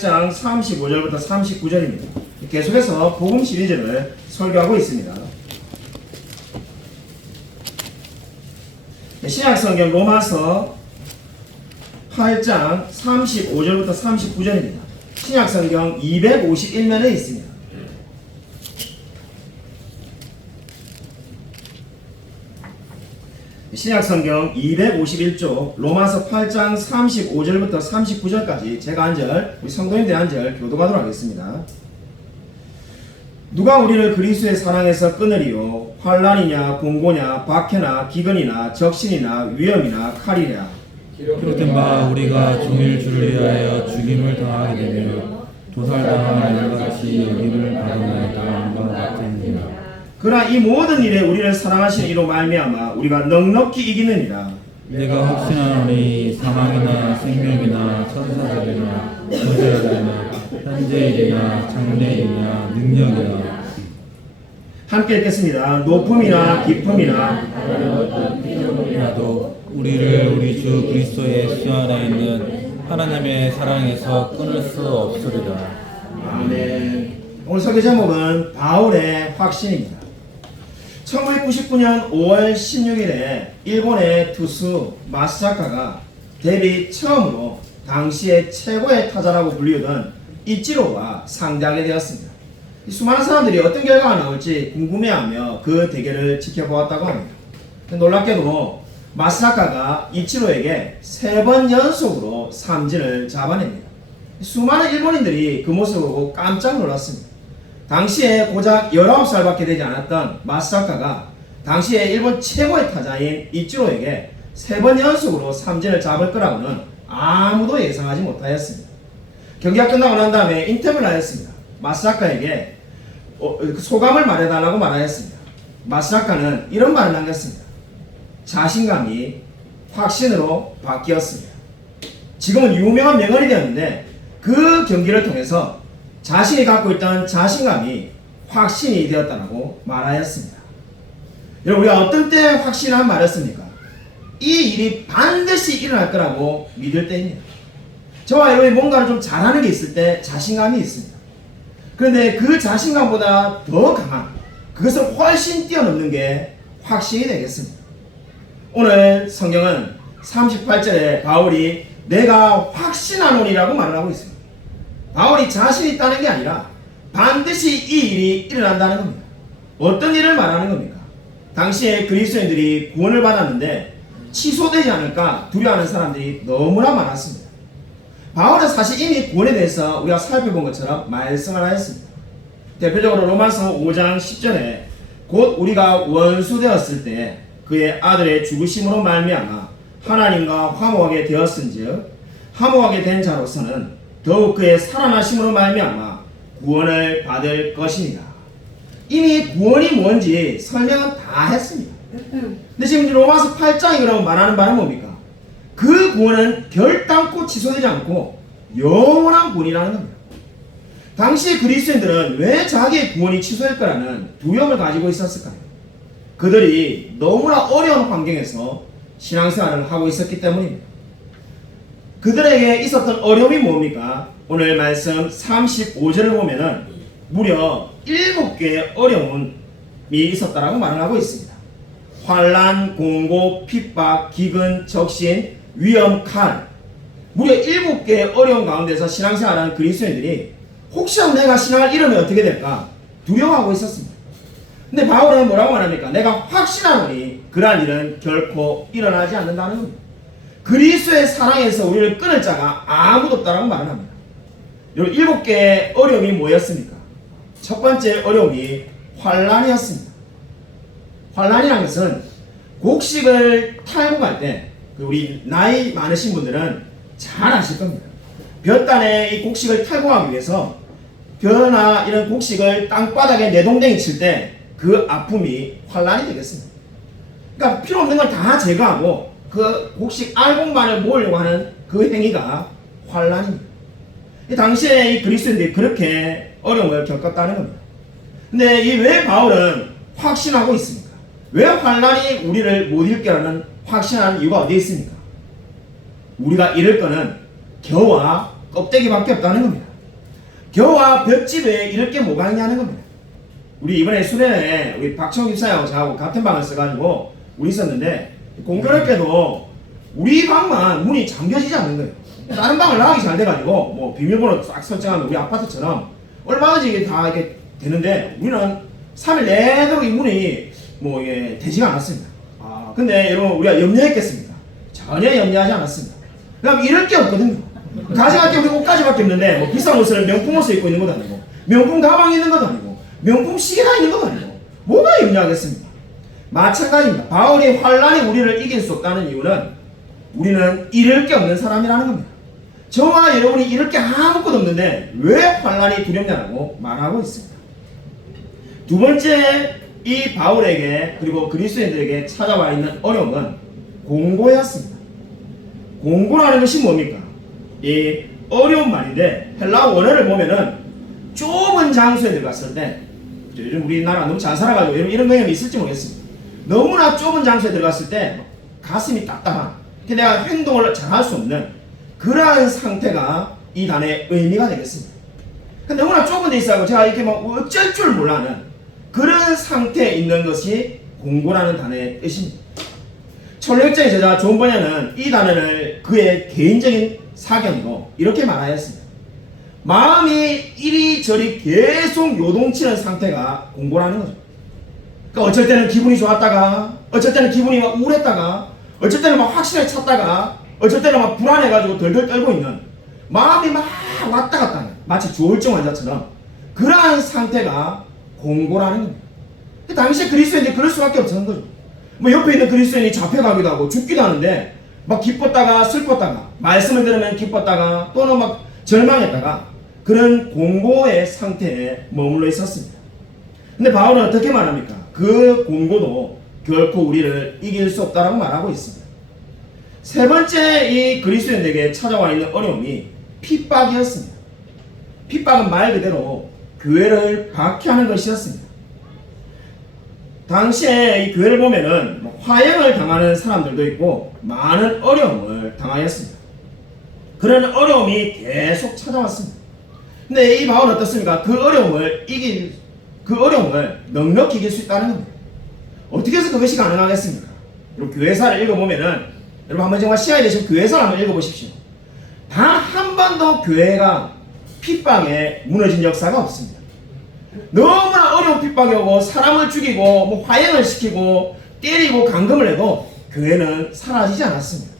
장 35절부터 39절입니다. 계속해서 복음 시리즈를 설교하고 있습니다. 신약성경 로마서 8장 35절부터 39절입니다. 신약성경 251면에 있습니다. 신약성경 251쪽 로마서 8장 35절부터 39절까지 제가 한 절, 우리 성도님들 한 절 교독하도록 하겠습니다. 누가 우리를 그리스도의 사랑에서 끊으리요? 환난이냐 공고냐 박해나 기근이나 적신이나 위험이나 칼이냐. 기록된 바 우리가 종일 주를 위하여 죽임을 당하게 되며 도살당한 말같이 여김을 받아나이다 한바 같으니라. 그러나 이 모든 일에 우리를 사랑하시는 이로 말미암아 우리가 넉넉히 이기느니라. 내가 혹시나니 사망이나 생명이나 천사들이나 거제들이나 현재일이나 장래일이나 능력이나 함께 읽겠습니다. 높음이나 깊음이나 도 우리를 우리 주 그리스도의 수 안에 있는 하나님의 사랑에서 끊을 수 없으리라. 아멘. 오늘 설교 제목은 바울의 확신입니다. 1999년 5월 16일에 일본의 투수 마사카가 데뷔 처음으로 당시의 최고의 타자라고 불리우던 이치로와 상대하게 되었습니다. 수많은 사람들이 어떤 결과가 나올지 궁금해하며 그 대결을 지켜보았다고 합니다. 놀랍게도 마사카가 이치로에게 3번 연속으로 삼진을 잡아냅니다. 수많은 일본인들이 그 모습을 보고 깜짝 놀랐습니다. 당시에 고작 19살밖에 되지 않았던 마사카가 당시에 일본 최고의 타자인 이치로에게 3번 연속으로 삼진을 잡을 거라고는 아무도 예상하지 못하였습니다. 경기가 끝나고 난 다음에 인터뷰를 하였습니다. 마사카에게 소감을 말해달라고 말하였습니다. 마사카는 이런 말을 남겼습니다. 자신감이 확신으로 바뀌었습니다. 지금은 유명한 명언이 되었는데 그 경기를 통해서 자신이 갖고 있던 자신감이 확신이 되었다고 말하였습니다. 여러분, 우리가 어떤 때 확신한 말했습니까? 이 일이 반드시 일어날 거라고 믿을 때입니다. 저와 여러분이 뭔가를 좀 잘하는 게 있을 때 자신감이 있습니다. 그런데 그 자신감보다 더 강한, 그것을 훨씬 뛰어넘는 게 확신이 되겠습니다. 오늘 성경은 38절에 바울이 내가 확신하노니라고 말을 하고 있습니다. 바울이 자신이 있다는 게 아니라 반드시 이 일이 일어난다는 겁니다. 어떤 일을 말하는 겁니까? 당시에 그리스도인들이 구원을 받았는데 취소되지 않을까 두려워하는 사람들이 너무나 많았습니다. 바울은 사실 이미 구원에 대해서 우리가 살펴본 것처럼 말씀을 하였습니다. 대표적으로 로마서 5장 10절에 곧 우리가 원수되었을 때 그의 아들의 죽으심으로 말미암아 하나님과 화목하게 되었은즉 화목하게 된 자로서는 더욱 그의 살아나심으로 말미암아 구원을 받을 것입니다. 이미 구원이 뭔지 설명은 다 했습니다. 근데 지금 로마서 8장이 그러고 말하는 바는 뭡니까? 그 구원은 결단코 취소되지 않고 영원한 구원이라는 겁니다. 당시 그리스도인들은 왜 자기의 구원이 취소될 거라는 두려움을 가지고 있었을까요? 그들이 너무나 어려운 환경에서 신앙생활을 하고 있었기 때문입니다. 그들에게 있었던 어려움이 뭡니까? 오늘 말씀 35절을 보면은 무려 7개의 어려움이 있었다라고 말을 하고 있습니다. 환난, 공고, 핍박, 기근, 적신, 위험, 칼. 무려 7개의 어려움 가운데서 신앙생활하는 그리스도인들이 혹시나 내가 신앙을 잃으면 어떻게 될까? 두려워하고 있었습니다. 근데 바울은 뭐라고 말합니까? 내가 확신하노니 그러한 일은 결코 일어나지 않는다는 겁니다. 그리스도의 사랑에서 우리를 끊을 자가 아무도 없다라고 말을 합니다. 여러분, 7개의 어려움이 뭐였습니까? 첫 번째 어려움이 환난이었습니다. 환난이라는 것은 곡식을 탈고 갈 때, 우리 나이 많으신 분들은 잘 아실 겁니다. 볕단에 이 곡식을 탈고 가기 위해서 벼나 이런 곡식을 땅바닥에 내동댕이 칠 때 그 아픔이 환난이 되겠습니다. 그러니까 필요 없는 걸 다 제거하고 그 곡식 알곡만을 모으려고 하는 그 행위가 환난입니다. 당시에 이 그리스도인들이 그렇게 어려움을 겪었다는 겁니다. 근데 이 왜 바울은 확신하고 있습니까? 왜 환난이 우리를 못 이끌게라는 확신하는 이유가 어디에 있습니까? 우리가 잃을 거는 겨와 껍데기밖에 없다는 겁니다. 겨와 볏집에 이럴 게 뭐가 있냐는 겁니다. 우리 이번에 수련회 우리 박청호 집사님하고 저하고 같은 방을 써가지고 우리 있었는데 공교롭게도 우리 방만 문이 잠겨지지 않는 거예요. 다른 방을 나가기 잘 돼가지고 뭐 비밀번호 싹 설정하면 우리 아파트처럼 얼마든지 이게 다 이게 되는데 우리는 3일 내도록 이 문이 뭐 이게 되지가 않았습니다. 근데 여러분 우리가 염려했겠습니까? 전혀 염려하지 않았습니다. 그럼 이럴 게 없거든요. 가져갈 게 우리 옷가지밖에 없는데 뭐 비싼 옷을 명품 옷을 입고 있는 것도 아니고 명품 가방이 있는 것도 아니고 명품 시계가 있는 것도 아니고 뭐가 염려하겠습니까? 마찬가지입니다. 바울이 환란이 우리를 이길 수 없다는 이유는 우리는 잃을 게 없는 사람이라는 겁니다. 저와 여러분이 잃을 게 아무것도 없는데 왜 환란이 두렵냐고 말하고 있습니다. 두 번째 이 바울에게 그리고 그리스도인들에게 찾아와 있는 어려움은 공고였습니다. 공고라는 것이 뭡니까? 이 어려운 말인데 헬라 원어를 보면은 좁은 장소에 들어갔을 때 요즘 우리나라 너무 잘 살아가지고 이런 경험이 있을지 모르겠습니다. 너무나 좁은 장소에 들어갔을 때 가슴이 딱딱한 내가 행동을 잘 할 수 없는 그러한 상태가 이 단의 의미가 되겠습니다. 너무나 좁은 데 있어서 제가 이렇게 막 어쩔 줄 몰라는 그런 상태에 있는 것이 공고라는 단어의 뜻입니다. 철로역정의 저자 존 번연은 이 단어를 그의 개인적인 사견으로 이렇게 말하였습니다. 마음이 이리저리 계속 요동치는 상태가 공고라는 거죠. 그러니까 어쩔 때는 기분이 좋았다가 어쩔 때는 기분이 막 우울했다가 어쩔 때는 막 확신에 찼다가 어쩔 때는 막 불안해가지고 덜덜 떨고 있는 마음이 막 왔다 갔다 하는 마치 조울증 환자처럼 그러한 상태가 공고라는 겁니다. 당시 그리스도인들이 그럴 수밖에 없었는 거죠. 뭐 옆에 있는 그리스도인이 잡혀가기도 하고 죽기도 하는데 막 기뻤다가 슬펐다가 말씀을 들으면 기뻤다가 또는 막 절망했다가 그런 공고의 상태에 머물러 있었습니다. 근데 바울은 어떻게 말합니까? 그 공고도 결코 우리를 이길 수 없다라고 말하고 있습니다. 세 번째 이 그리스도인에게 찾아와 있는 어려움이 핍박이었습니다. 핍박은 말 그대로 교회를 박해하는 것이었습니다. 당시에 이 교회를 보면은 화형을 당하는 사람들도 있고 많은 어려움을 당하였습니다. 그런 어려움이 계속 찾아왔습니다. 근데 이 바울은 어떻습니까? 그 어려움을 넉넉히 이길 수 있다는 겁니다. 어떻게 해서 그것이 가능하겠습니까? 여러분 교회사를 읽어보면은 여러분 한번 정말 시간이 되시면 교회사를 한번 읽어보십시오. 단 한 번도 교회가 핍박에 무너진 역사가 없습니다. 너무나 어려운 핍박이 오고 사람을 죽이고 뭐 화형을 시키고 때리고 감금을 해도 교회는 사라지지 않았습니다.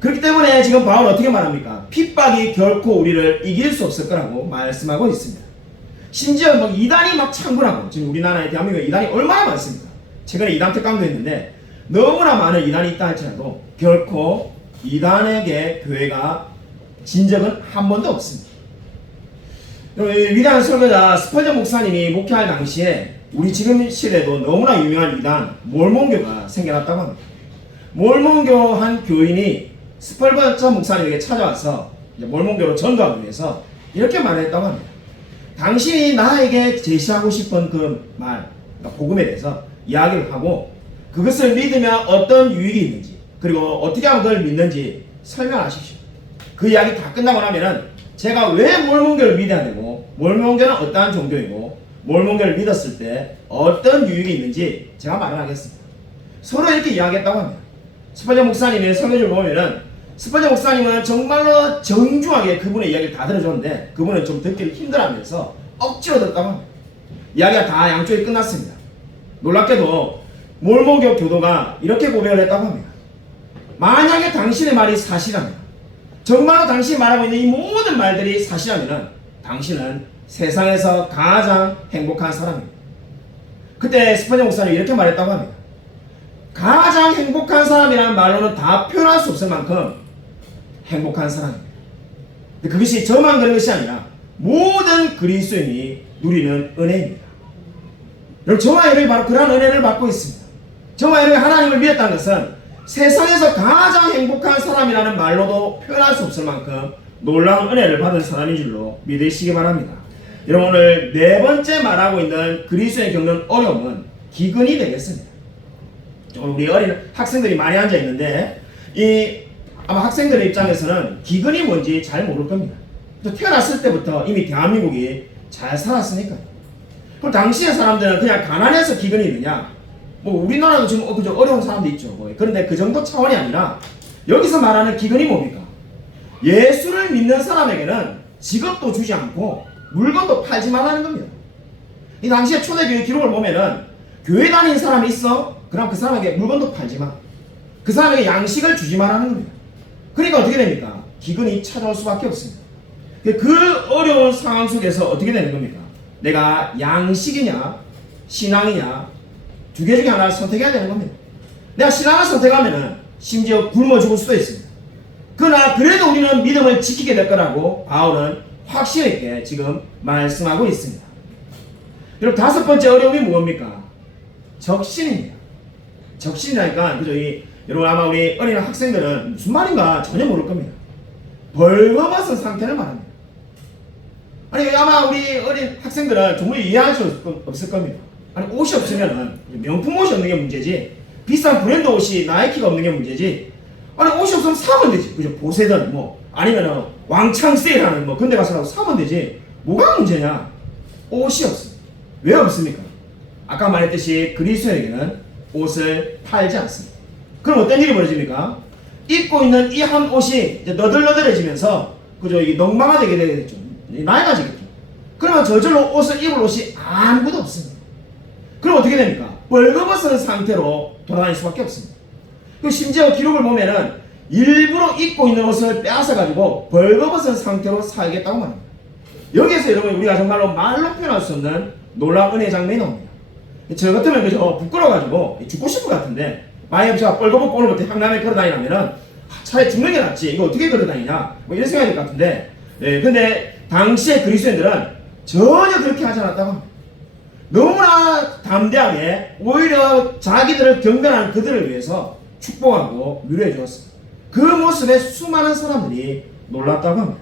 그렇기 때문에 지금 바울은 어떻게 말합니까? 핍박이 결코 우리를 이길 수 없을 거라고 말씀하고 있습니다. 심지어 뭐 이단이 막 창군하고 지금 우리나라에 대한민국에 이단이 얼마나 많습니까? 최근에 이단 특강도 했는데 너무나 많은 이단이 있다 할지라도 결코 이단에게 교회가 진 적은 한 번도 없습니다. 위대한 설교자 스펄전 목사님이 목회할 당시에 우리 지금 시대에도 너무나 유명한 이단 몰몬교가 생겨났다고 합니다. 몰몬교 한 교인이 스펄전 목사님에게 찾아와서 몰몬교로 전도하기 위해서 이렇게 말했다고 합니다. 당신이 나에게 제시하고 싶은 그 말, 그러니까 복음에 대해서 이야기를 하고 그것을 믿으면 어떤 유익이 있는지 그리고 어떻게 하면 그걸 믿는지 설명하십시오. 그 이야기 다 끝나고 나면은 제가 왜 몰몬교를 믿어야 되고 몰몬교는 어떠한 종교이고 몰몬교를 믿었을 때 어떤 유익이 있는지 제가 말을 하겠습니다. 서로 이렇게 이야기했다고 합니다. 스펄전 목사님의 설교를 보면은 스펄전 목사님은 정말로 정중하게 그분의 이야기를 다 들어줬는데 그분은 좀 듣기를 힘들어하면서 억지로 듣다고 합니다. 이야기가 다 양쪽이 끝났습니다. 놀랍게도 몰몬교 교도가 이렇게 고백을 했다고 합니다. 만약에 당신의 말이 사실이라면 정말로 당신이 말하고 있는 이 모든 말들이 사실이라면 당신은 세상에서 가장 행복한 사람입니다. 그때 스펄전 목사님이 이렇게 말했다고 합니다. 가장 행복한 사람이라는 말로는 다 표현할 수 없을 만큼 행복한 사람입니다. 그것이 저만 그런 것이 아니라 모든 그리스도인이 누리는 은혜입니다. 여러분 저와 여러분이 바로 그러한 은혜를 받고 있습니다. 저와 여러분이 하나님을 믿었다는 것은 세상에서 가장 행복한 사람이라는 말로도 표현할 수 없을 만큼 놀라운 은혜를 받은 사람인 줄로 믿으시기 바랍니다. 여러분 오늘 네 번째 말하고 있는 그리스도인이 겪는 어려움은 기근이 되겠습니다. 우리 어린 학생들이 많이 앉아 있는데 아마 학생들의 입장에서는 기근이 뭔지 잘 모를 겁니다. 또 태어났을 때부터 이미 대한민국이 잘 살았으니까. 그럼 당시의 사람들은 그냥 가난해서 기근이 있느냐? 뭐 우리나라도 지금 그저 어려운 사람도 있죠. 뭐. 그런데 그 정도 차원이 아니라 여기서 말하는 기근이 뭡니까? 예수를 믿는 사람에게는 직업도 주지 않고 물건도 팔지 말라는 겁니다. 이 당시에 초대교회 기록을 보면은 교회 다니는 사람이 있어? 그럼 그 사람에게 물건도 팔지 마. 그 사람에게 양식을 주지 말라는 겁니다. 그러니까 어떻게 됩니까? 기근이 찾아올 수밖에 없습니다. 그 어려운 상황 속에서 어떻게 되는 겁니까? 내가 양식이냐 신앙이냐 두 개 중에 하나를 선택해야 되는 겁니다. 내가 신앙을 선택하면은 심지어 굶어 죽을 수도 있습니다. 그러나 그래도 우리는 믿음을 지키게 될 거라고 바울은 확신 있게 지금 말씀하고 있습니다. 그리고 다섯 번째 어려움이 뭡니까? 적신입니다. 적신이라니까 그죠? 여러분 아마 우리 어린 학생들은 무슨 말인가 전혀 모를 겁니다. 벌거벗은 상태를 말합니다. 아니 아마 우리 어린 학생들은 정말 이해할 수 없을 겁니다. 아니 옷이 없으면은 명품 옷이 없는 게 문제지 비싼 브랜드 옷이 나이키가 없는 게 문제지 아니 옷이 없으면 사면 되지 그죠? 보세든 뭐 아니면은 왕창 세일하는 뭐 근데 가서 사면 되지 뭐가 문제냐? 옷이 없습니다. 왜 없습니까? 아까 말했듯이 그리스도에게는 옷을 팔지 않습니다. 그럼 어떤 일이 벌어집니까? 입고 있는 이 한 옷이 이제 너덜너덜해지면서 그죠? 이게 넉망화되게 되겠죠. 낡아지겠죠. 그러면 저절로 옷을 입을 옷이 아무것도 없습니다. 그럼 어떻게 됩니까? 벌거벗은 상태로 돌아다닐 수밖에 없습니다. 그 심지어 기록을 보면은 일부러 입고 있는 옷을 빼앗아 가지고 벌거벗은 상태로 살겠다고 말합니다. 여기에서 여러분 우리가 정말로 말로 표현할 수 없는 놀라운 은혜의 장면이 나옵니다. 저 같으면 그저 부끄러워가지고 죽고 싶을 것 같은데 만약에 제가 뻘거벗고 오늘부터 향남에 걸어다니려면은 차라리 죽는 게 낫지 이거 어떻게 걸어다니냐 뭐 이런 생각이 들 것 같은데 근데 당시의 그리스도인들은 전혀 그렇게 하지 않았다고 합니다. 너무나 담대하게 오히려 자기들을 경배하는 그들을 위해서 축복하고 위로해 주었습니다. 그 모습에 수많은 사람들이 놀랐다고 합니다.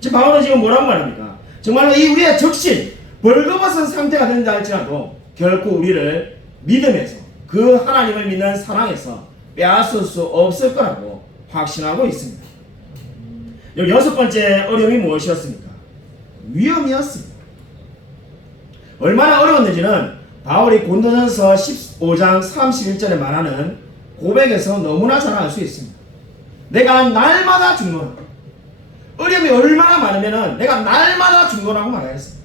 지금 바울은 지금 뭐라고 말합니까? 정말로 이 우리의 적신 벌거벗은 상태가 된다 할지라도 결코 우리를 믿음에서 그 하나님을 믿는 사랑에서 빼앗을 수 없을 거라고 확신하고 있습니다. 여기 여섯 번째 어려움이 무엇이었습니까? 위험이었습니다. 얼마나 어려웠는지는 바울이 고린도전서 15장 31절에 말하는 고백에서 너무나 잘 알 수 있습니다. 내가 날마다 죽노라. 어려움이 얼마나 많으면은 내가 날마다 죽노라고 말하였습니다.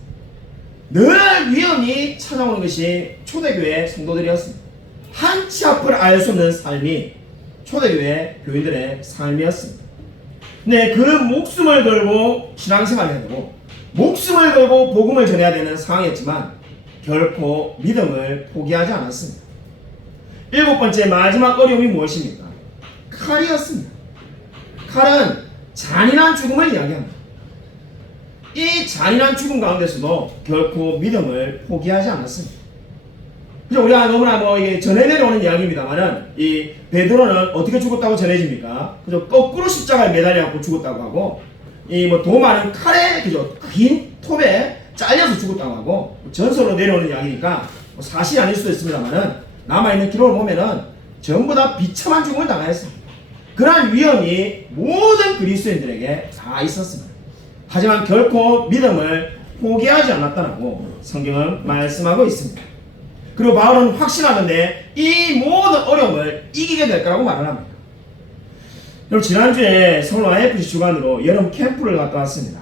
늘 위험이 찾아오는 것이 초대교회 성도들이었습니다. 한치 앞을 알 수 없는 삶이 초대교회 교인들의 삶이었습니다. 네, 그 목숨을 걸고 신앙생활을 해야 되고 목숨을 걸고 복음을 전해야 되는 상황이었지만 결코 믿음을 포기하지 않았습니다. 일곱 번째 마지막 어려움이 무엇입니까? 칼이었습니다. 칼은 잔인한 죽음을 이야기합니다. 이 잔인한 죽음 가운데서도 결코 믿음을 포기하지 않았습니다. 그죠? 우리가 너무나 뭐 이게 전해 내려오는 이야기입니다만은 이 베드로는 어떻게 죽었다고 전해집니까? 그죠? 거꾸로 십자가에 매달려갖고 죽었다고 하고 이 뭐 도마는 칼에 그죠? 긴 톱에 잘려서 죽었다고 하고 전설로 내려오는 이야기니까 뭐 사실이 아닐 수도 있습니다만은 남아있는 기록을 보면은 전부 다 비참한 죽음을 당하였습니다. 그러한 위험이 모든 그리스도인들에게 다 있었습니다. 하지만 결코 믿음을 포기하지 않았다고 성경은 말씀하고 있습니다. 그리고 바울은 확신하는데 이 모든 어려움을 이기게 될 거라고 말을 합니다. 여러분 지난주에 서울 IFC 주관으로 여름 캠프를 갔다 왔습니다.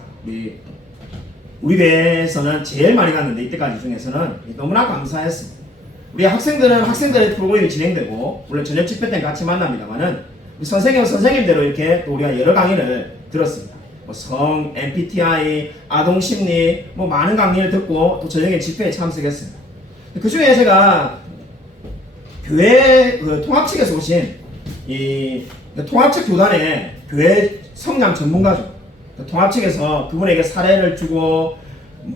우리 배에서는 제일 많이 갔는데 이때까지 중에서는 너무나 감사했습니다. 우리 학생들은 학생들의 프로그램이 진행되고 물론 저녁 집회 때는 같이 만납니다만은 선생님대로 이렇게 또 우리가 여러 강의를 들었습니다. 뭐 성, MBTI, 아동심리 뭐 많은 강의를 듣고 또 저녁에 집회에 참석했습니다. 그 중에 제가 교회 통합 측에서 오신 이 통합 측 교단의 교회 성장 전문가죠. 통합 측에서 그분에게 사례를 주고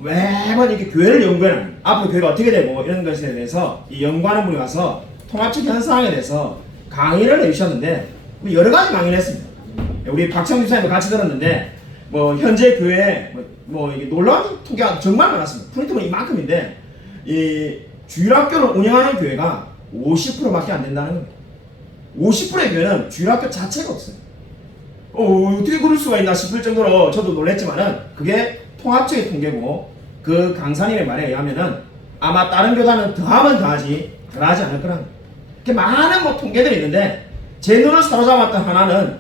매번 이렇게 교회를 연구하는 앞으로 교회가 어떻게 되고 이런 것에 대해서 이 연구하는 분이 와서 통합 측 현상에 대해서 강의를 해주셨는데 여러 가지 강의를 했습니다. 우리 박창규 사님도 같이 들었는데 뭐 현재 교회에 뭐 이게 놀라운 통계가 정말 많았습니다. 프린트는 이만큼인데 이 주일학교를 운영하는 교회가 50%밖에 안 된다는 겁니다. 50%의 교회는 주일학교 자체가 없어요. 어떻게 그럴 수가 있나 싶을 정도로 저도 놀랬지만은 그게 통합적인 통계고 그 강사님의 말에 의하면은 아마 다른 교단은 더하면 더하지 덜하지 않을 거라는 이렇게 많은 뭐 통계들이 있는데 제 눈을 사로잡았던 하나는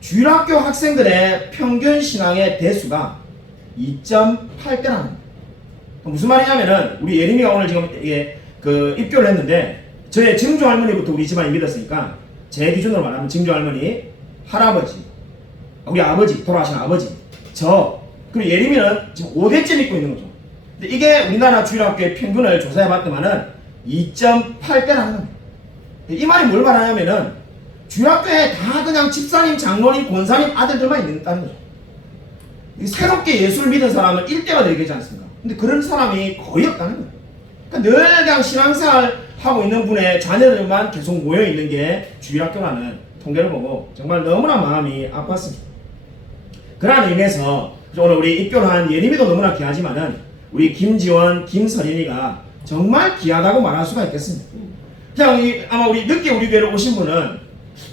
주일학교 학생들의 평균 신앙의 대수가 2.8대라는 겁니다. 무슨 말이냐면은 우리 예림이가 오늘 지금 이게 그 입교를 했는데 저의 증조 할머니부터 우리 집안이 믿었으니까 제 기준으로 말하면 증조 할머니, 할아버지, 우리 아버지, 돌아가신 아버지, 저 그리고 예림이는 지금 5대째 믿고 있는 거죠. 근데 이게 우리나라 주일학교의 평균을 조사해봤더만은 2.8대라는 겁니다. 이 말이 뭘 말하냐면은 주일학교에 다 그냥 집사님, 장로님, 권사님 아들들만 있다는 거죠. 새롭게 예수를 믿은 사람은 1대가 되겠지 않습니까? 근데 그런 사람이 거의 없다는 거예요. 그러니까 늘 그냥 신앙생활 하고 있는 분의 자녀들만 계속 모여 있는 게 주일학교라는 통계를 보고 정말 너무나 마음이 아팠습니다. 그러한 의미에서 오늘 우리 입교를 한 예림이도 너무나 귀하지만은 우리 김지원, 김선인이가 정말 귀하다고 말할 수가 있겠습니다. 그냥 아마 우리 늦게 우리 교회로 오신 분은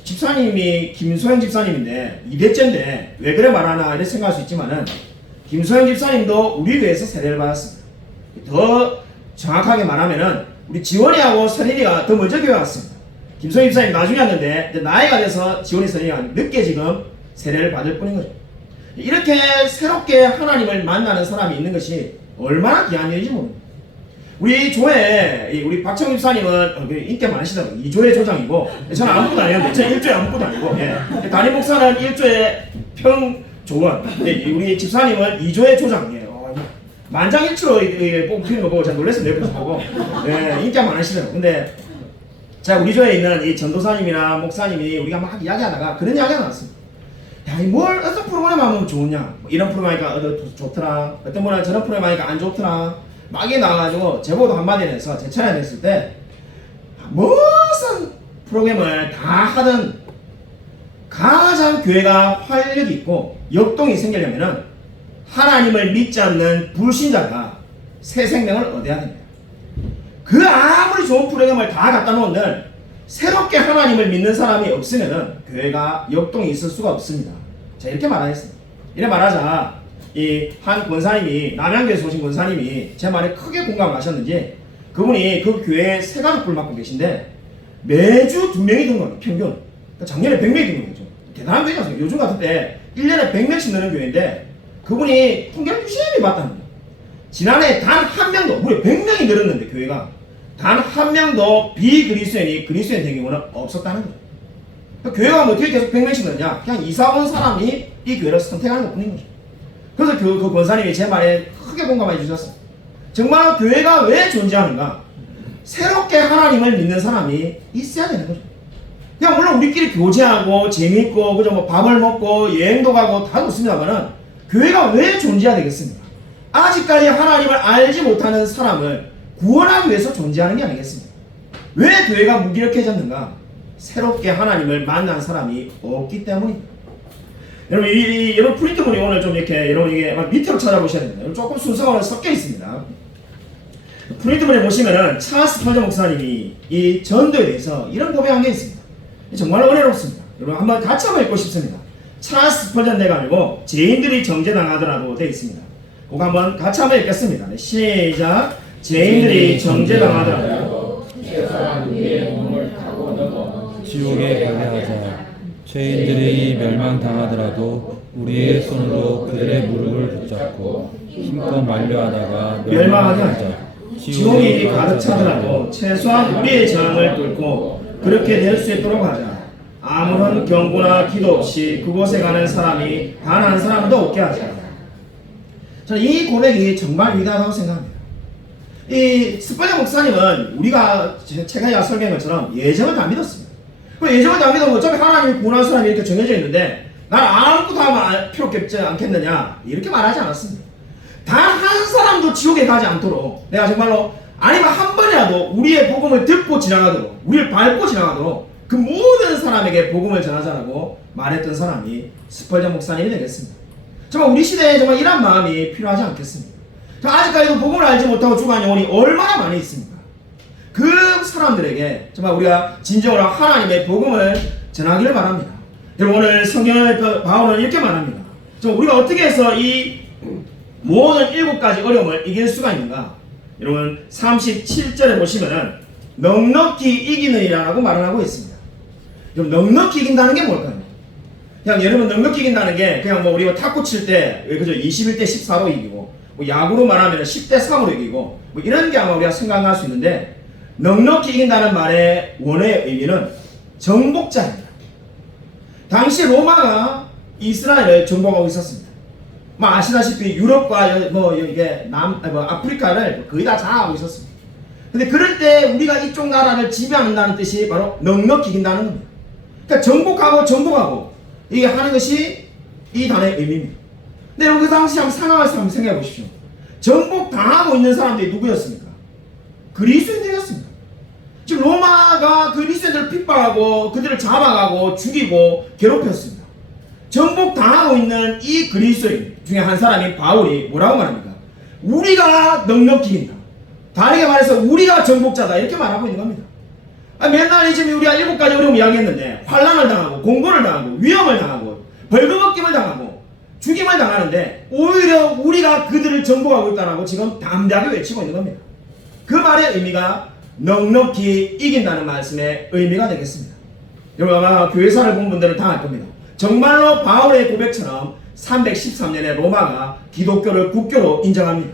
집사님이 김소영 집사님인데 2대째인데 왜 그래 말하나 이렇게 생각할 수 있지만은 김소영 집사님도 우리 교회에서 세례를 받았습니다. 더 정확하게 말하면은 우리 지원이하고 선인이가 더 먼저 교회 왔습니다. 김소영 집사님 나중에 왔는데 나이가 돼서 지원이 선인이가 늦게 지금 세례를 받을 뿐인 거죠. 이렇게 새롭게 하나님을 만나는 사람이 있는 것이 얼마나 귀한 일인지 모릅니다. 우리 조회 우리 박정희 집사님은 인기 많으시더라고요. 2조의 조장이고 저는 아무것도 아니었는데 저는 1조에 아무것도 아니고 담임 목사는 1조의 평조원 우리 집사님은 2조의 조장이에요. 만장일치로 뽑히는 거 보고 제가 놀랐어요. 옆에서 보고 인기가 많으시더라고요. 근데 자 우리 조에 있는 이 전도사님이나 목사님이 우리가 막 이야기하다가 그런 이야기가 나왔습니다. 야, 뭘 어떤 프로그램 하면 좋냐? 이런 프로그램 하니까 좋더라. 어떤 분은 저런 프로그램 하니까 안 좋더라. 막 이게 나와가지고 제보도 한마디 내서 제 차례 냈을 때 무슨 프로그램을 다 하든 가장 교회가 활력이 있고 역동이 생기려면은 하나님을 믿지 않는 불신자가 새 생명을 얻어야 됩니다. 그 아무리 좋은 프로그램을 다 갖다 놓은들 새롭게 하나님을 믿는 사람이 없으면은 교회가 역동이 있을 수가 없습니다. 자 이렇게 말하겠습니다. 이래 말하자 이 한 권사님이 남양주에서 오신 권사님이 제 말에 크게 공감을 하셨는지 그분이 그 교회에 세 가족을 맡고 계신데 매주 2명이 든 거예요. 평균. 그러니까 작년에 100명이 든 거죠. 대단한 교회지 않습니까? 요즘 같은 때 1년에 100명씩 느는 교회인데 그분이 통계를 유심히 봤다는 거예요. 지난해 단 한 명도 무려 100명이 늘었는데 교회가 단 한 명도 비그리스도인이 그리스도인 된 경우는 없었다는 거죠. 그러니까 교회가 뭐 어떻게 계속 100명씩 늘냐? 그냥 이사 온 사람이 이 교회를 선택하는 것 뿐인 거죠. 그래서 그 권사님이 제 말에 크게 공감해 주셨어요. 정말 교회가 왜 존재하는가? 새롭게 하나님을 믿는 사람이 있어야 되는 거죠. 그냥 물론 우리끼리 교제하고 재밌고 그죠 뭐 밥을 먹고 여행도 가고 다 좋습니다만은 교회가 왜 존재해야 되겠습니까? 아직까지 하나님을 알지 못하는 사람을 구원하기 위해서 존재하는 게 아니겠습니까? 왜 교회가 무기력해졌는가? 새롭게 하나님을 만난 사람이 없기 때문입니다. 여러분, 여러분 프린트물이 오늘 좀 이렇게 여러분 이게 밑으로 찾아보셔야 됩니다. 조금 순서가 섞여 있습니다. 프린트물에 보시면은 찰스 스펄전 목사님이 이 전도에 대해서 이런 고백한 게 있습니다. 정말 은혜롭습니다. 여러분 한번 같이 한번 읽고 싶습니다. 찰스 스펄전 돼가지고 죄인들이 정죄당하더라도 되어 있습니다. 그거 한번 같이 한번 읽겠습니다. 네, 시작. 죄인들이 정죄당하더라도 지옥에 가게 하자. 죄인들이 멸망당하더라도 우리의 손으로 그들의 무릎을 붙잡고 힘껏 만류하다가 멸망하게 하자. 지옥이 가득 차더라도 최소한 우리의 저항을 뚫고 그렇게 될 수 있도록 하자. 아무런 경고나 기도 없이 그곳에 가는 사람이 단 한 사람도 없게 하자. 저는 이 고백이 정말 위대하다고 생각합니다. 이 스펄전 목사님은 우리가 최근에 설명한 것처럼 예정을 다 믿었습니다. 그 예정을 다 믿으면 어차피 하나님이 구원할 사람이 이렇게 정해져 있는데 난 아무것도 하면 필요 없지 않겠느냐 이렇게 말하지 않았습니다. 단 한 사람도 지옥에 가지 않도록 내가 정말로 아니면 한 번이라도 우리의 복음을 듣고 지나가도록 우리를 밟고 지나가도록 그 모든 사람에게 복음을 전하자라고 말했던 사람이 스펄전 목사님이 되겠습니다. 정말 우리 시대에 정말 이런 마음이 필요하지 않겠습니까? 아직까지도 복음을 알지 못하고 죽어간 영혼이 얼마나 많이 있습니까? 그 사람들에게 정말 우리가 진정으로 하나님의 복음을 전하기를 바랍니다. 여러분 오늘 성경의 바울은 이렇게 말합니다. 우리가 어떻게 해서 이 모든 7가지 어려움을 이길 수가 있는가? 여러분 37절에 보시면은 넉넉히 이기느니라고 말을 하고 있습니다. 여러분 넉넉히 이긴다는 게 뭘까요? 그냥 여러분 넉넉히 이긴다는 게 그냥 뭐 우리가 탁구 칠 때 그죠 21대 14로 이기고 뭐 야구로 말하면 10대 3으로 이기고 뭐 이런 게 아마 우리가 생각할 수 있는데 넉넉히 이긴다는 말의 원의 의미는 정복자입니다. 당시 로마가 이스라엘을 정복하고 있었습니다. 뭐 아시다시피 유럽과 뭐 이게 아프리카를 거의 다 장악하고 있었습니다. 근데 그럴 때 우리가 이쪽 나라를 지배한다는 뜻이 바로 넉넉히 이긴다는 겁니다. 그러니까 정복하고 이게 하는 것이 이 단어의 의미입니다. 근데 여러분 그 당시 한번 상황에서 한번 생각해 보십시오. 정복당하고 있는 사람들이 누구였습니까? 그리스도인들이었습니다. 지금 로마가 그리스도인들을 핍박하고 그들을 잡아가고 죽이고 괴롭혔습니다. 정복당하고 있는 이 그리스도인 중에 한 사람인 바울이 뭐라고 말합니까? 우리가 넉넉히 이긴다. 다르게 말해서 우리가 정복자다 이렇게 말하고 있는 겁니다. 맨날 지금 우리가 7가지 어려움 이야기했는데 환난을 당하고 공고를 당하고 위험을 당하고 벌거벗김을 당하고 죽임을 당하는데 오히려 우리가 그들을 정복하고 있다고 지금 담대하게 외치고 있는 겁니다. 그 말의 의미가 넉넉히 이긴다는 말씀의 의미가 되겠습니다. 여러분 아마 교회사를 본 분들은 다 알 겁니다. 정말로 바울의 고백처럼 313년에 로마가 기독교를 국교로 인정합니다.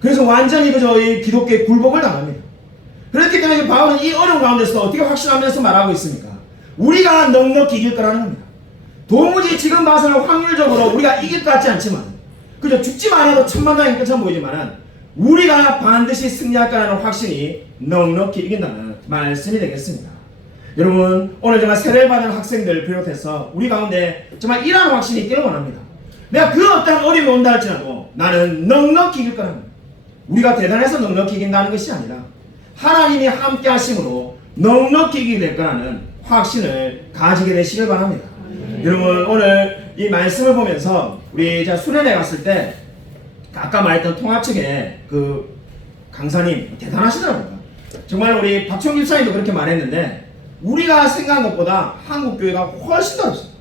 그래서 완전히 그저 이 기독교의 굴복을 당합니다. 그렇기 때문에 바울은 이 어려운 가운데서 어떻게 확신하면서 말하고 있습니까? 우리가 넉넉히 이길 거라는 겁니다. 도무지 지금 봐서는 확률적으로 우리가 이길 것 같지 않지만 그저 죽지만 해도 천만다행 끝처럼 보이지만은 우리가 반드시 승리할 거라는 확신이 넉넉히 이긴다는 말씀이 되겠습니다. 여러분 오늘 정말 세례를 받은 학생들 비롯해서 우리 가운데 정말 이러한 확신이 있기를 원합니다. 내가 그 어떤 어려움이 온다 할지라도 나는 넉넉히 이길 거라는 겁니다. 우리가 대단해서 넉넉히 이긴다는 것이 아니라 하나님이 함께 하심으로 넉넉히 이기게 될 거라는 확신을 가지게 되시길 바랍니다. 여러분 오늘 이 말씀을 보면서 우리 제가 수련회 갔을 때 아까 말했던 통합측의 그 강사님 대단하시더라고요. 정말 우리 박총 집사님도 그렇게 말했는데 우리가 생각한 것보다 한국 교회가 훨씬 더 어렵습니다.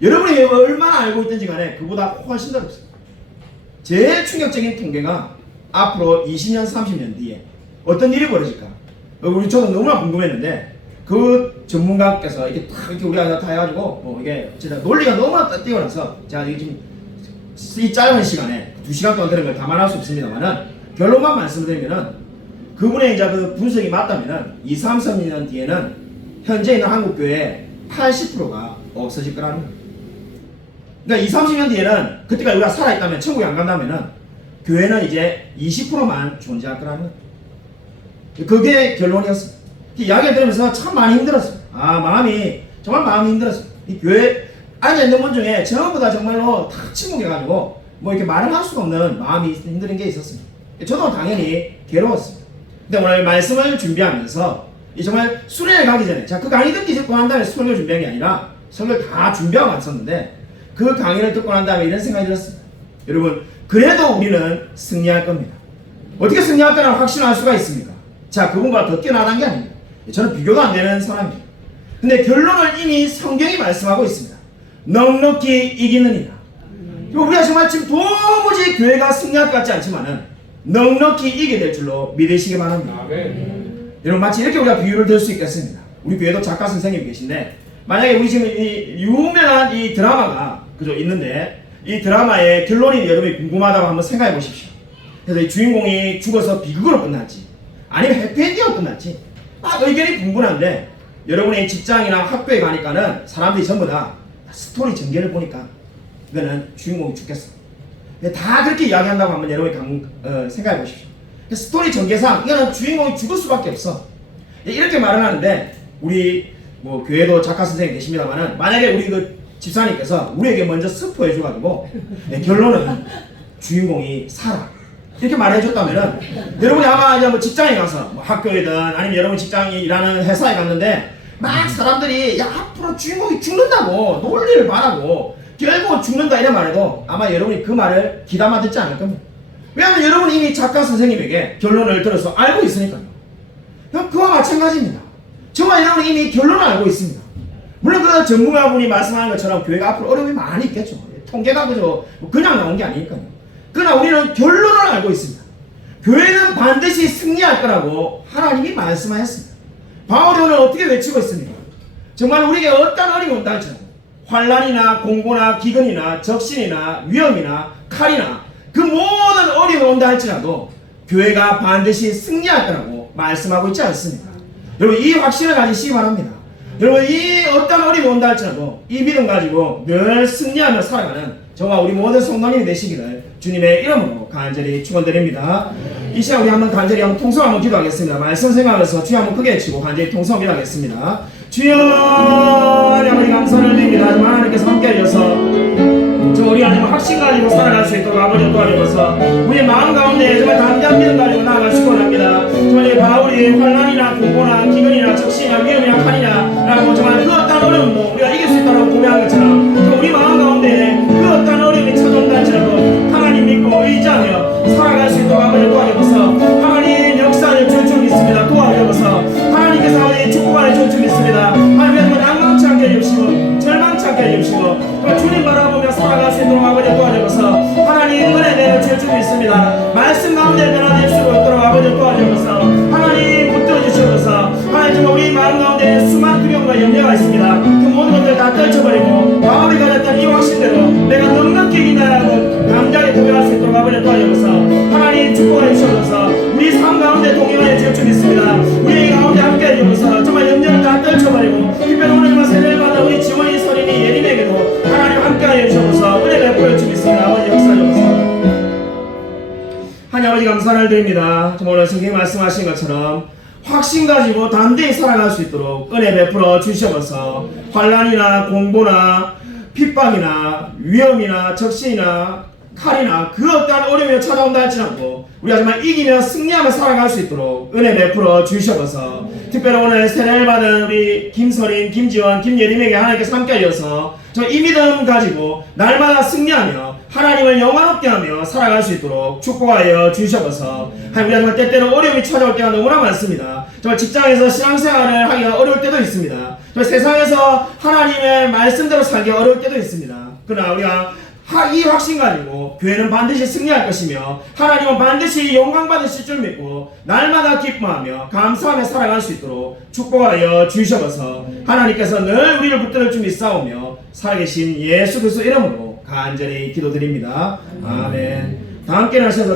여러분이 얼마나 알고 있든지 간에 그보다 훨씬 더 어렵습니다. 제일 충격적인 통계가 앞으로 20년 30년 뒤에 어떤 일이 벌어질까? 저도 너무나 궁금했는데 그 전문가께서 이렇게 딱 이렇게 우리가 다 해가지고 이게 진짜 논리가 너무나 뛰어나서 제가 지금 이 짧은 시간에 2시간 동안 들은 걸 다 말할 수 없습니다만은 결론만 말씀드리면은 그분의 이제 그 분석이 맞다면은 2, 3, 3년 뒤에는 현재 있는 한국교회 80%가 없어질 거라는 거예요. 그러니까 2, 30년 뒤에는 그때까지 우리가 살아있다면 천국에 안 간다면은 교회는 이제 20%만 존재할 거라는 거예요. 그게 결론이었습니다. 이야기를 들으면서 참 많이 힘들었어요. 정말 마음이 힘들었어요. 이 교회 앉아있는 분 중에 전부 다 정말로 다 침묵해가지고 뭐 이렇게 말을 할 수가 없는 마음이 힘든 게 있었습니다. 저도 당연히 괴로웠습니다. 근데 오늘 말씀을 준비하면서 이 정말 수련회 가기 전에 자 그 강의 듣고 난 다음에 설교 준비한 게 아니라 설교를 다 준비하고 왔었는데 그 강의를 듣고 난 다음에 이런 생각이 들었습니다. 여러분 그래도 우리는 승리할 겁니다. 어떻게 승리할 거라는 확신할 수가 있습니까? 자 그분보다 더 뛰어나다는 게 아닙니다. 저는 비교도 안 되는 사람입니다. 근데 결론을 이미 성경이 말씀하고 있습니다. 넉넉히 이기느니라. 우리가 정말 지금 도무지 교회가 승리할 것 같지 않지만은 넉넉히 이기게 될 줄로 믿으시기 바랍니다. 여러분 마치 이렇게 우리가 비유를 들 수 있겠습니다. 우리 교회도 작가 선생님이 계신데 만약에 우리 지금 이 유명한 이 드라마가 그죠 있는데 이 드라마의 결론이 여러분이 궁금하다고 한번 생각해 보십시오. 그래서 이 주인공이 죽어서 비극으로 끝날지 아니면 해피엔딩으로 끝날지 의견이 분분한데 여러분의 직장이나 학교에 가니까는 사람들이 전부 다 스토리 전개를 보니까 이거는 주인공이 죽겠어. 다 그렇게 이야기한다고 한번 여러분이 생각해 보십시오. 스토리 전개상 이거는 주인공이 죽을 수밖에 없어. 이렇게 말을 하는데 우리 뭐 교회도 작가 선생님이 계십니다만은 만약에 우리 그 집사님께서 우리에게 먼저 스포해 줘가지고 결론은 주인공이 살아 이렇게 말해줬다면은 여러분이 아마 이제 뭐 직장에 가서 뭐 학교이든 아니면 여러분 직장이 일하는 회사에 갔는데 막 사람들이 야 앞으로 주인공이 죽는다고 논리를 말하고 결국은 죽는다 이런 말해도 아마 여러분이 그 말을 귀담아 듣지 않을 겁니다. 왜냐하면 여러분이 이미 작가 선생님에게 결론을 들어서 알고 있으니까요. 그와 마찬가지입니다. 정말 여러분이 이미 결론을 알고 있습니다. 물론 그 전문가분이 말씀하는 것처럼 교회가 앞으로 어려움이 많이 있겠죠. 통계가 그냥 나온 게 아니니까요. 그러나 우리는 결론을 알고 있습니다. 교회는 반드시 승리할 거라고 하나님이 말씀하셨습니다. 바울이 오늘 어떻게 외치고 있습니까? 정말 우리에게 어떤 어려움이 온다 할지라도 환난이나 공고나 기근이나 적신이나 위험이나 칼이나 그 모든 어려움이 온다 할지라도 교회가 반드시 승리할 거라고 말씀하고 있지 않습니까? 여러분 이 확신을 가지시기 바랍니다. 여러분 이 어떤 어려움이 온다 할지라도 이 믿음 가지고 늘 승리하며 살아가는 저와 우리 모든 성도님이 되시기를 주님의 이름으로 간절히 축원드립니다. 이 시간 우리 한번 간절히 한번 통성 한번 기도하겠습니다. 말씀 생각해서 주여 한번 크게 외치고 간절히 통성 기도하겠습니다. 주여 아버지 감사를 드립니다. 하지만 하나님께서 함께 해주셔서 저 우리 하나님 확신 가지고 살아갈 수 있도록 아버지 도와주셔서 우리 마음 가운데 정말 담대한 믿음 가지고 나아갈 수 있도록 합니다. 정말 바울이 환난이나 공고나 기근이나 적신이나 위험이나 칼이나 라고 정말 그 어떤 어려움도 우리가 이길 수 있다고 고백한 것처럼 우리 마음 가운데 그 어떤 어려움이 찾아온다 할지라도 하나님 믿고 의지하며 살아갈 수 있도록 아버지 도와주셔서 하나님 역사를 줄 줄 믿습니다. 도와주셔서 하나님께서 아버지 축복하여 줄 줄 믿습니다. 하나님 낭망치 않게 해주시고 절망치 않게 해주시고 주님 바라보며 살아갈 수 있도록 아버지 도와주셔서 하나님 은혜 내려줄 줄 믿습니다. 말씀 가운데 변화될 수 있도록 아버지 도와주셔서 하나님 붙들어 주셔서 하나님 정말 우리 마음 가운데 수많은 두려움과 염려가 있습니다. 그 모든 것들 다 떨쳐버리고 마음이 가졌던 이 확신대로 내가 넉넉히 이긴다라고 강하게 고백할 수 있도록 아버지 도와주셔서 하나님 축복하여 주셔서 우리 삶 가운데 동행하여 줄 줄 믿습니다. 우리 가운데 함께 해주셔서 정말 염려를 다 떨쳐버리고 특별히 오늘 정말 세례마다 우리 지원이 서린이 예림에게도 하나님 함께 하여 주셔서 은혜 베풀어 주겠습니다. 아버지 역사하셔서 하나님 아버지 감사를 드립니다. 정말 오늘 성경에 말씀하신 것처럼 확신 가지고 담대히 살아갈 수 있도록 은혜 베풀어 주셔서 환난이나 공고나 핍박이나 위험이나 적신이나 칼이나 그 어떠한 어려움이 찾아온다 할지라도 우리가 정말 이기며 승리하며 살아갈 수 있도록 은혜 베풀어 주셔서 특별히 오늘 세례를 받은 우리 김서린, 김지원, 김예림에게 하나님께서 함께 하셔서 이 믿음 가지고 날마다 승리하며 하나님을 영화롭게 하며 살아갈 수 있도록 축복하여 주셔서 우리가 정말 때때로 어려움이 찾아올 때가 너무나 많습니다. 정말 직장에서 신앙생활을 하기가 어려울 때도 있습니다. 정말 세상에서 하나님의 말씀대로 살기가 어려울 때도 있습니다. 그러나 우리가 이 확신 가지고 교회는 반드시 승리할 것이며 하나님은 반드시 영광 받으실 줄 믿고 날마다 기뻐하며 감사하며 살아갈 수 있도록 축복하여 주셔서 하나님께서 늘 우리를 붙들어 줄 믿사오며 살아계신 예수 그리스도 이름으로 간절히 기도드립니다. 아멘. 다 함께 하셔서